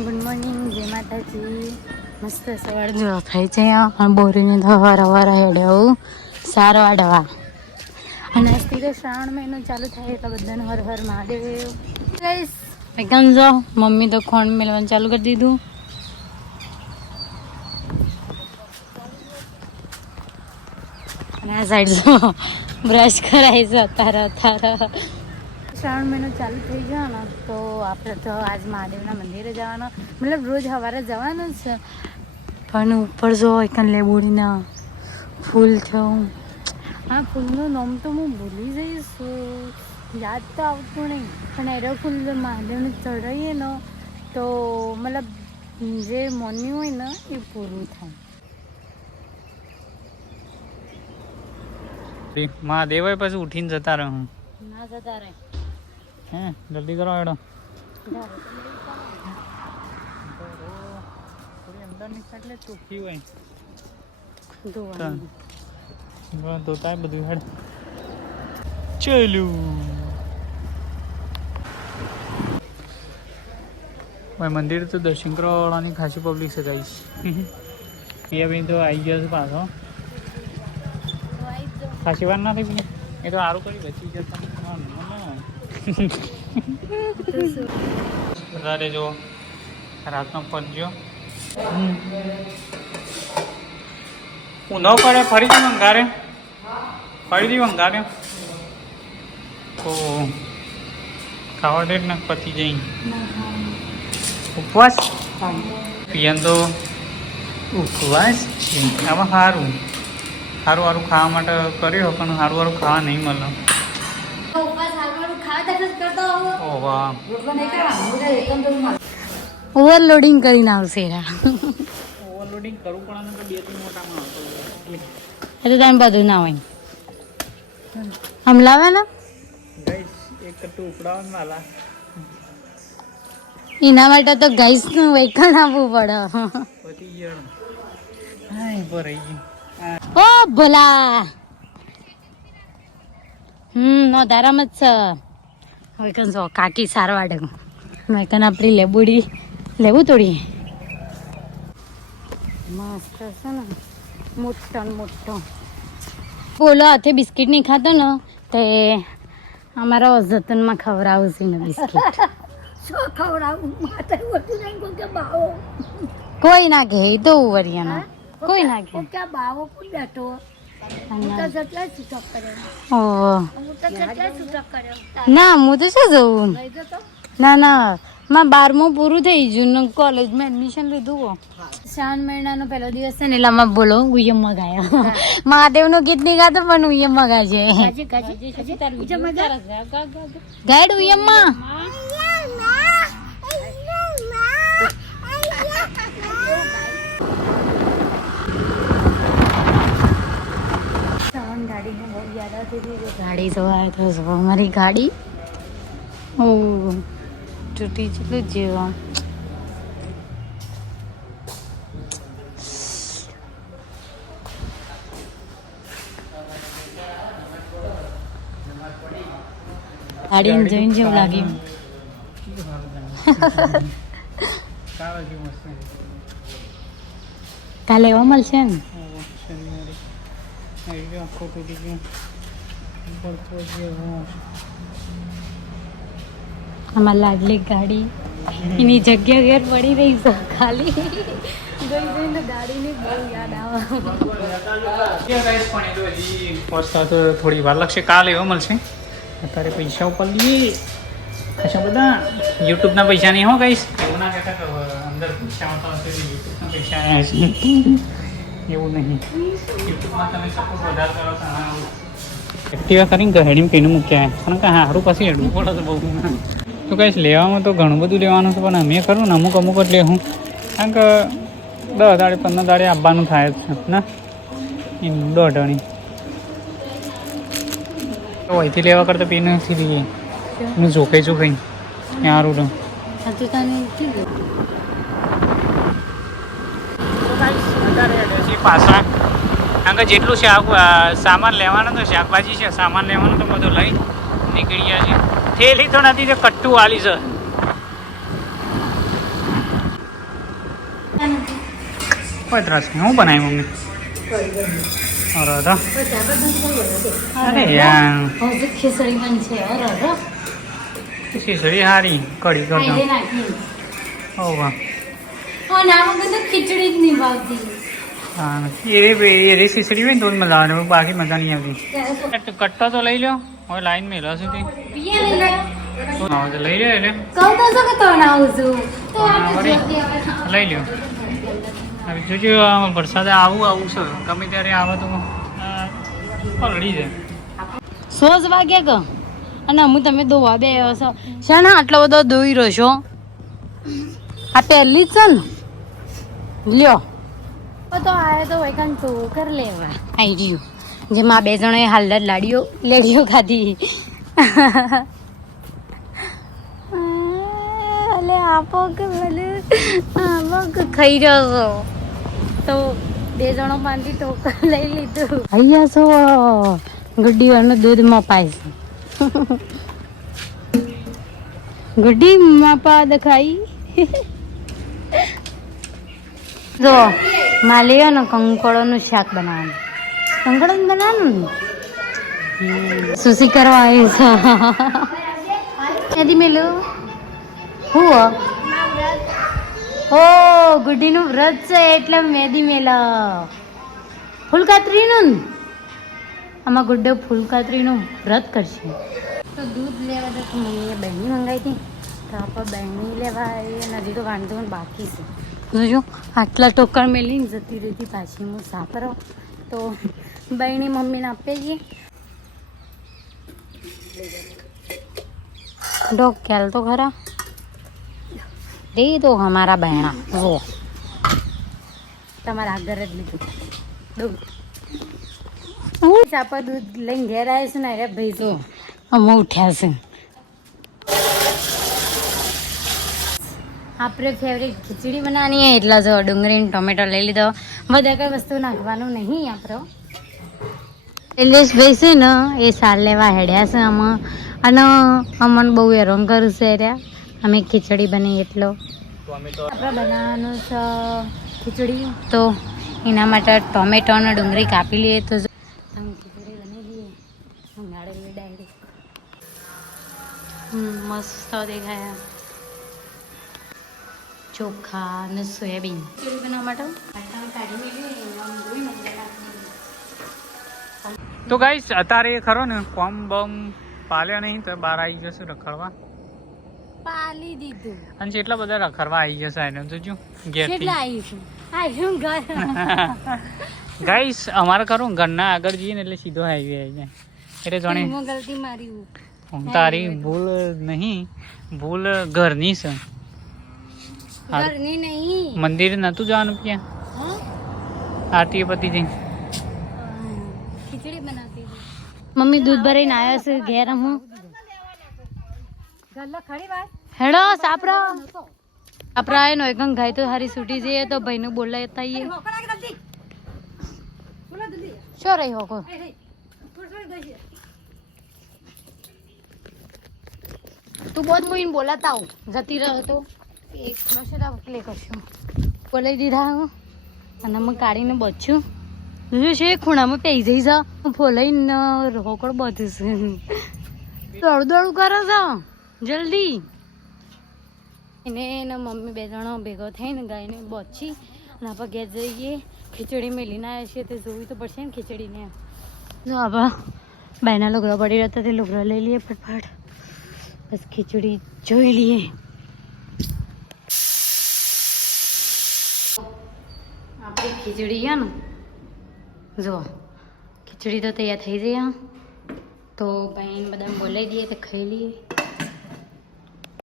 Good morning, જય માતાજી. મસ્ત સવાર જેવો થાય છે અહીંયા બોરીને હવારા હેડે આવું સારો વાડવા. અને આજથી તો શ્રાવણ મહિનો ચાલુ થાય એટલે બધાને હર હર મહાદેવ. ગાઈસ કેમ છો? મમ્મી તો ખોણ મેળવાનું ચાલુ કરી દીધું. અને આ સાઈડ જો બ્રશ કરાય છે અત્યારે. શ્રાવણ મહિનો ચાલુ થઈ ગયો ને તો આપણે તો આજ મહાદેવના મંદિરે જવાનો, મતલબ રોજ સવારે જવાનું જ છે. પણ ઉપર જો એક લેબોડીના ફૂલ થયું. હા, ફૂલનું નામ તો હું ભૂલી જઈશ, યાદ તો આવતું નહીં. પણ એરો ફૂલ મહાદેવને ચડાવીએ ને તો મતલબ જે મોન્યું હોય ને એ પૂરું થાય. મહાદેવ પછી ઉઠીને જતા રહે. ના જતા રહે. હે જલ્દી કરો એડો. થોડી અંદર નીકળે એટલે ચોખ્ખી હોય. ધોતા બધું હેડ ચલું. ભાઈ મંદિર તો દર્શન કરવાવાળાની ખાસી પબ્લિક છે ગાઈસ. પિયા બેન તો આવી ગયા છે પાછો. ખાસી વાર ના થઈ એ તો સારું કરી બચી જતા. વધારે જો રાતનો પડજો ઊંધો પડે ફરીથી વંગારે તો ખાવા ડેટ ના પતી જઈ. ઉપવાસ પિયન તો ઉપવાસ છે. આમાં સારું ખાવા માટે કર્યો પણ સારું ખાવા નહીં મળે. ઓવરલોડિંગ કરીને આવશે. ઓવરલોડિંગ કરવું પણ બે ત્રણ મોટામાં આવતો એટલે તમે બધું ના હોય હમલાવે ને ગાઈસ એક કટ્ટુ ઉપડાવવાનું વાલા. એના માટે તો ગાઈસ નું વેકણ આપવું પડે. પતી ગયો. હા ઉપર રહી ગઈ. ઓ ભલા નો ધારામ જ છે. હવે કન જો કાકી સારવાડે મેં કન આપણી લેબુડી લેવું તોડી મસ્ત છે ને મોટો. બોલો હાથે બિસ્કિટ નહીં ખાતો ને તો એ અમારા જતનમાં ખવડાવું છે ને બિસ્કિટ. શું ખવડાવું? કોઈ ના કે એ તો વરિયાના કોઈ ના કે બાવો કોણ બેઠો. ના હું તો શું જવું. ના માં 12મું પૂરું થઈ ગયું, કોલેજમાં એડમિશન લીધું. શ્રાવણ મહિનાનો પહેલો દિવસ છે ને એટલે અમે બોલો ઉયમમાં ગાયા. મહાદેવનું ગીત નહીં ગાતો પણ ઉયમમાં ગાજે. ગાયડ ઉયમમાં ગાડી જોવા તો અમારી ગાડી તૂટી જેટલું જેવા. ગાડીને જોઈને જેવું લાગ્યું. કાલે એવા મળશે ને અમાર લાડલી ગાડી એની જગ્યા ઘેર પડી રહી છે ખાલી. ગાડીની બહુ યાદ આવે. થોડી વાર લાગશે. કાલે એવા મળશે. અત્યારે પૈસા ઉપર લઈએ ખાસા બધા. યુટ્યુબના પૈસા નહીં હો ગાઈસ. એવું ના કહેતા કે અંદર પૈસા આવતા હશે યુટ્યુબના પૈસા આવ્યા છે. એવું નહીં. યુટ્યુબમાં તમે સપોર્ટ વધારે કરો તો એક્ટિવા કરીને ગહેડીને પીને મૂક્યા કારણ કે સારું પછી હેડવું પડે છે બહુ. તો કહીશ લેવામાં તો ઘણું બધું લેવાનું છે પણ અમે કરું ને અમુક જ લેવું કારણ કે 10 દાડે 15 દાડે આવવાનું થાય જ છે ને એનું દોઢણી. તો અહીંથી લેવા કરતાં પીને નથી લઈએ. હું જોખાઈ સારું રહું. પાછા કારણ કે જેટલું સામાન લેવાનું તો શાકભાજી છે સામાન લેવાનું તો બધું લઈ નીકળી ગયા છે. થેલી તો નથી, તો કટ્ટું વાલી છે. પતરાસ હું બનાવી મમ્મી અરે તો અરે યાર ખીચડી બન છે ખીચડી હારી કઢી કરતો ઓ વાહ ખીચડી જ નહીં ભાવતી હા એ ખીચડી હોય ને તો જ મજા આવે બાકી મજા નહીં આવતી કટ્ટો તો લઈ લો હવે લાઈન મેં રસ હતી લઈ લો એટલે લઈ લ્યો હવે જોજો વરસાદ આવું છે ગમે ત્યારે આવે તો પલળી જાય સોસ વાગ્યા કે અને હું તમે દોવા બે છો શાના આટલો બધો દોઈ રહ્યો છો આ પહેલી જ છે ને લ્યો તો આવે તો હોય કાન તો કરી લેવા આવી ગયું જેમાં 2 જણાએ હાલ જ લેડીઓ ખાધી અલે આપો કે ભલે આપો કે ખાઈ રહ્યો છો તો 2 જણો માંથી ટોકર લઈ લીધું અહીંયા છો ગુડ્ડી વાળનું દૂધ મપાય છે ગુડ્ડી મપા દેખાઈ જો માલિયો ને કંકોળોનું શાક બનાવવાનું કંકોળો બનાવવાનું સુશી કરવા આવી છે એદી મેલું હું ઓ ગુડ્ડીનું વ્રત છે એટલે મેદી મેલા ફૂલકાત્રીનું આમાં ગુડ્ડો ફૂલકાત્રીનું વ્રત કરશે તો દૂધ લેવા તો મમ્મીએ બહેની મંગાવી હતી તો આપણે બહેની લેવા આવીએ નથી તો વાંધો બાકી છે જોજો આટલા ટોકર મેલીને જતી રહેતી પાછી હું સાપરો તો બહેની મમ્મીને આપીએ છીએ ડોક ખ્યાલ તો ખરા દે તો અમારા બહેણા જો તમારા આગળ જ લીધું દૂધ ચાપા દૂધ લઈને ઘેર આવે છે ને અરે ભાઈ જો અમે ઉઠ્યા છે આપણે ફેવરેટ ખીચડી બનાવવાની હોય એટલા જો ડુંગળી ટોમેટો લઈ લીધો બધા કઈ વસ્તુ નાખવાનું નહીં આપણો શૈલેષભાઈ છે ને એ સાલ લેવા હેડ્યા છે આમાં અને અમને બહુ હેરાન કરું છે રહ્યા અમે ખીચડી બની એટલો આપણે બનાવવાનું છે ખીચડી તો એના માટે ટોમેટો અને ડુંગળી કાપી લઈએ તો ખીચડી બની લઈએ ઉનાળેલી ડાયરેક્ટ મસ્ત દેખાયા ચોખા અને સોયાબીન ખીચડી બનાવવા માટે તો ગાઈસ અત્યારે ખરો ને કોમ બમ પાલ્યા નહીં તો બહાર આવી જશે રખડવા પાલી દીધું અને જેટલા બધા રખડવા આવી જશે એને જોજો ગાઈસ અમારે ખરું ઘરના આગળ જઈએ ને એટલે સીધો હાઈવે આવી જાય એટલે જાણે ગલતી મારી તારી ભૂલ નહીં ભૂલ ઘરની છે ઘરની નહીં મંદિર નતું જવાનું ક્યાં આરતી પતિ જઈ ખીચડી બનાવતી મમ્મી દૂધ ભરીને આવ્યા છે ઘેર હું હેડો સાપરા સાપરા આય નો એકમ ગાય તો હારી છૂટી જઈએ તો ભાઈ નું બોલાતા આઈએ શું રહી હો કો તું बहुत मुइन बोलाता हूँ जती रहो तो एक નશેરા પ્લે કરશું બોલાવી દીધા હું અને અમે કાઢીને બચ્યું જોયું છે ખૂણામાં પેઈ જઈ જા ફોલાઈને રોકડ બધું છે દોડું દોડું કરો છો જલ્દી એને એના મમ્મી 2 જણા ભેગો થઈને ગાયને બચી અને આપણે ઘેર જઈએ ખીચડી મેલીને આવ્યા છીએ તે જોવી તો પડશે ને ખીચડીને જો આપણે બાયના લુગડા પડી રહ્યા હતા તે લુગડા લઈ લઈએ ફટફટ બસ ખીચડી જોઈ લઈએ આપણી ખીચડી છે ને જો ખીચડી તો તૈયાર થઈ જઈ તો ભાઈને બધા બોલાવી દઈએ તો ખાઈ લઈએ